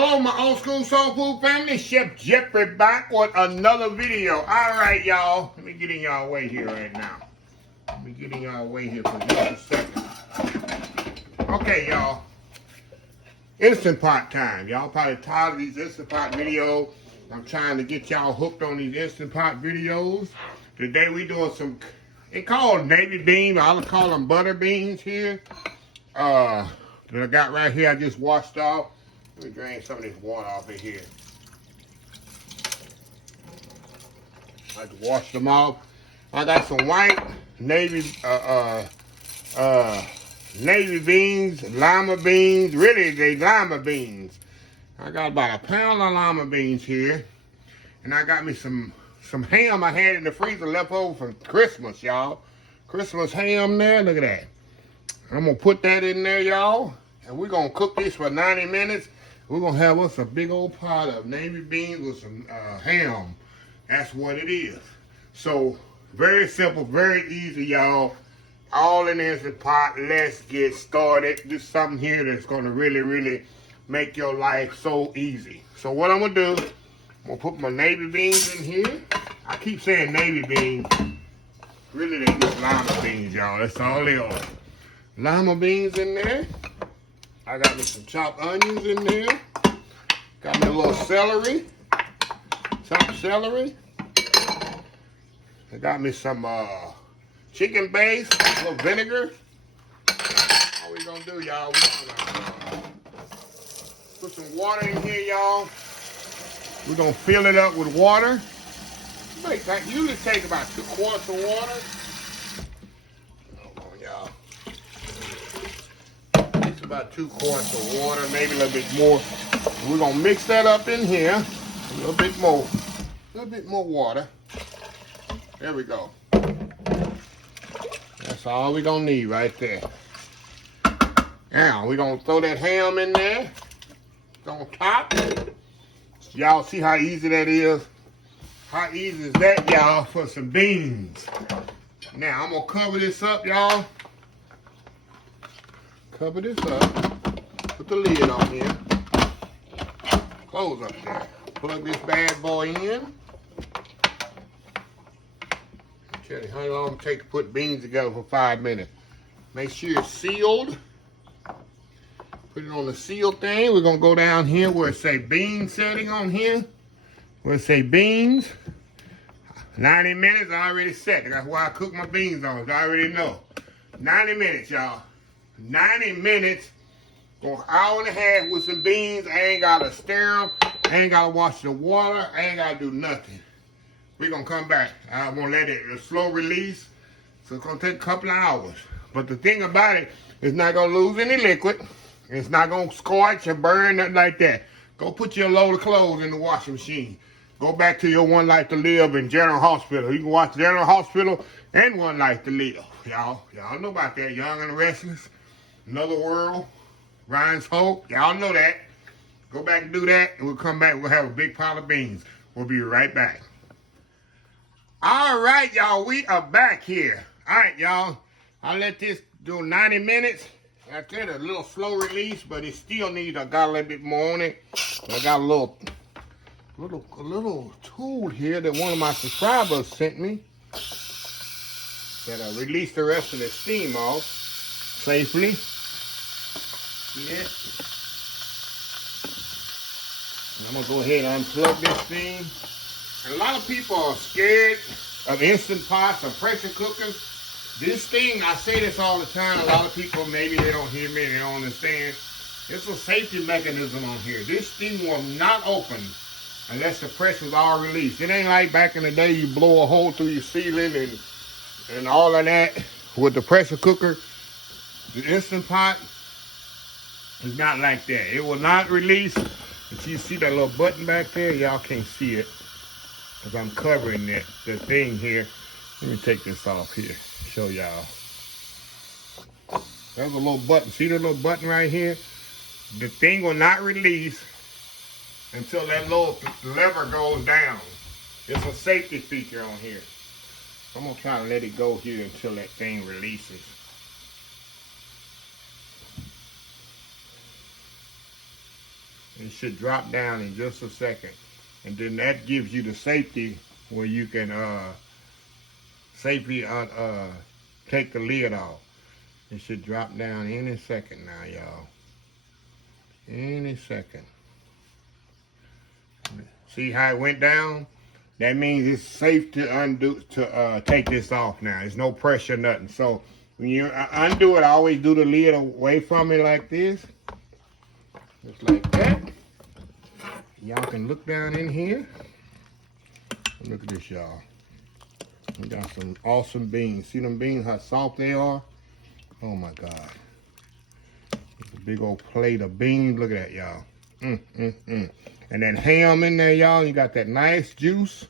Hello, my old school soul food family. Chef Jeffrey back with another video. All right, y'all. Let me get in y'all way here right now. Let me get in y'all way here for just a second. Okay, y'all. Instant Pot time. Y'all probably tired of these Instant Pot videos. I'm trying to get y'all hooked on these Instant Pot videos. Today we doing some, they called navy beans. I'll call them butter beans here. That I got right here. I just washed off. Let me drain some of this water off of here. I had to wash them off. I got some white navy navy beans, lima beans. Really, they lima beans. I got about a pound of lima beans here, and I got me some ham I had in the freezer left over from Christmas, y'all. Christmas ham there. Look at that. I'm gonna put that in there, y'all, and we're gonna cook this for 90 minutes. We're gonna have us a big old pot of navy beans with some ham. That's what it is. So, very simple, very easy, y'all. All in the Instant Pot. Let's get started. This is something here that's gonna really, really make your life so easy. So what I'm gonna do, I'm gonna put my navy beans in here. I keep saying navy beans. Really, they just lima beans, y'all. That's all they are. Lima beans in there. I got me some chopped onions in there. Got me a little celery. Chopped celery. I got me some chicken base, a little vinegar. All we gonna do, y'all, we gonna put some water in here, y'all. We're gonna fill it up with water. That usually takes about 2 quarts of water. Hold on, y'all. About 2 quarts of water, maybe a little bit more. We're gonna mix that up in here. A little bit more water. There we go. That's all we're gonna need right there. Now we're gonna throw that ham in there. It's on top. Y'all see how easy that is? How easy is that, y'all, for some beans? Now I'm gonna cover this up, y'all. Cover this up, put the lid on here, close up there, plug this bad boy in. Tell you how long it takes to put beans together for 5 minutes. Make sure it's sealed. Put it on the sealed thing. We're gonna go down here where it say bean setting on here. Where it say beans. 90 minutes, I already set. That's why I cook my beans on. I already know. 90 minutes, y'all. 90 minutes, or an hour and a half with some beans. I ain't gotta stir them. I ain't gotta wash the water. I ain't gotta do nothing. We're gonna come back. I'm gonna let it a slow release. So it's gonna take a couple of hours. But the thing about it, it's not gonna lose any liquid. It's not gonna scorch or burn, nothing like that. Go put your load of clothes in the washing machine. Go back to your One Life to Live in General Hospital. You can watch General Hospital and One Life to Live. Y'all know about that. Young and Restless. Another World, Ryan's Hope, y'all know that. Go back and do that, and we'll come back. We'll have a big pile of beans. We'll be right back. All right, y'all, we are back here. All right, y'all, I'll let this do 90 minutes. That's it, a little slow release, but it still needs, I got a little bit more on it. I got a little tool here that one of my subscribers sent me that I released the rest of the steam off safely. Yeah. I'm gonna go ahead and unplug this thing. And a lot of people are scared of Instant Pots or pressure cookers. This thing, I say this all the time, a lot of people, maybe they don't hear me, they don't understand. It's a safety mechanism on here. This thing will not open unless the pressure's all released. It ain't like back in the day you blow a hole through your ceiling and all of that with the pressure cooker. The Instant Pot, it's not like that. It will not release. If you see that little button back there, y'all can't see it because I'm covering the thing here. Let me take this off here, show y'all. There's a little button. See the little button right here? The thing will not release until that little lever goes down. It's a safety feature on here. I'm gonna try to let it go here until that thing releases. It should drop down in just a second. And then that gives you the safety where you can safely take the lid off. It should drop down any second now, y'all. Any second. See how it went down? That means it's safe to take this off now. There's no pressure, nothing. So when you undo it, I always do the lid away from it like this. Just like that. Y'all can look down in here. Look at this, y'all. We got some awesome beans. See them beans, how soft they are? Oh my God. It's a big old plate of beans. Look at that, y'all. And then ham in there, y'all. You got that nice juice.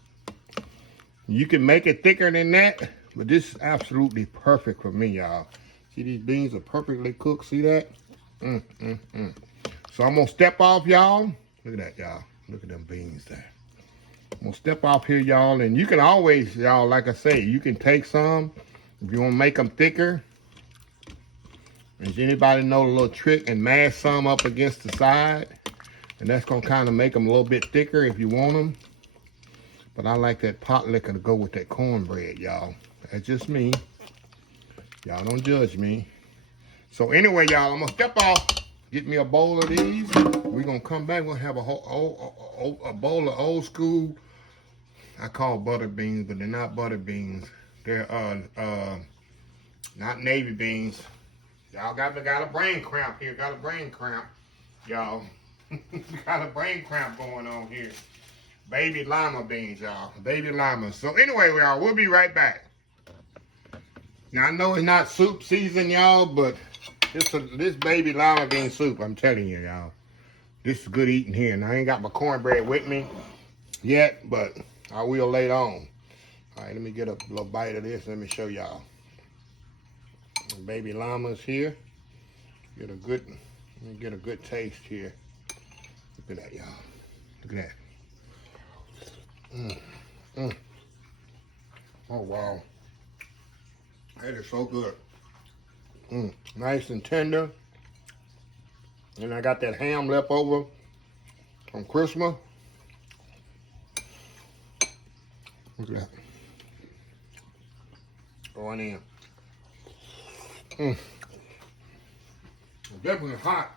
You can make it thicker than that, but this is absolutely perfect for me, y'all. See, these beans are perfectly cooked. See that? So I'm gonna step off, y'all. Look at that, y'all. Look at them beans there. I'm gonna step off here, y'all, and you can always, y'all, like I say, you can take some if you wanna make them thicker. Does anybody know the little trick and mash some up against the side? And that's gonna kind of make them a little bit thicker if you want them. But I like that pot liquor to go with that cornbread, y'all. That's just me. Y'all don't judge me. So anyway, y'all, I'm gonna step off, get me a bowl of these. We're gonna come back, we'll have a bowl of old school, I call butter beans, but they're not butter beans. They're not navy beans. Y'all got a brain cramp here, got a brain cramp, y'all. Got a brain cramp going on here. Baby Lima beans, y'all. Baby Lima. So anyway, y'all, we'll be right back. Now, I know it's not soup season, y'all, but this baby Lima bean soup, I'm telling you, y'all. This is good eating here. Now, I ain't got my cornbread with me yet, but I will later on. All right, let me get a little bite of this. Let me show y'all. Baby Lima's here. Let me get a good taste here. Look at that, y'all. Look at that. Oh, wow. That is so good. Nice and tender. And I got that ham left over from Christmas. Look at that. Going in. It's definitely hot.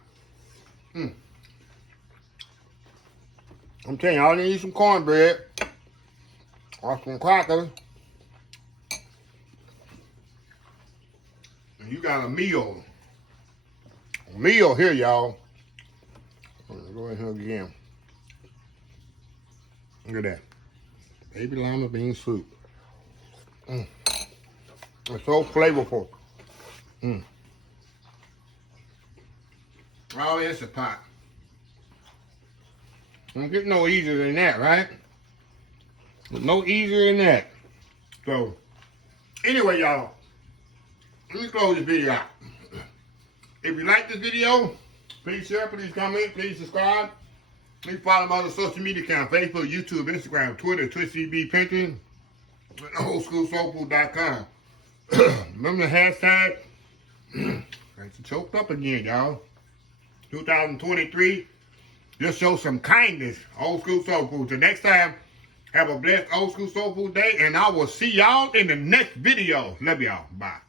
I'm telling you, I need some cornbread or some crackers. And you got a meal. A meal here, y'all. Go ahead again. Look at that. Baby Lima bean soup. It's so flavorful. Oh, it's a pot. Don't get no easier than that, right? No easier than that. So, anyway, y'all, let me close this video out. If you like this video, please share, please comment, please subscribe. Please follow my other social media accounts, Facebook, YouTube, Instagram, Twitter, Twitch TV, Pinterest, and oldschoolsoulfood.com. Remember the hashtag? It's choked up again, y'all. 2023. Just show some kindness, Old School Soul Food. Till next time, have a blessed Old School Soul Food day, and I will see y'all in the next video. Love y'all. Bye.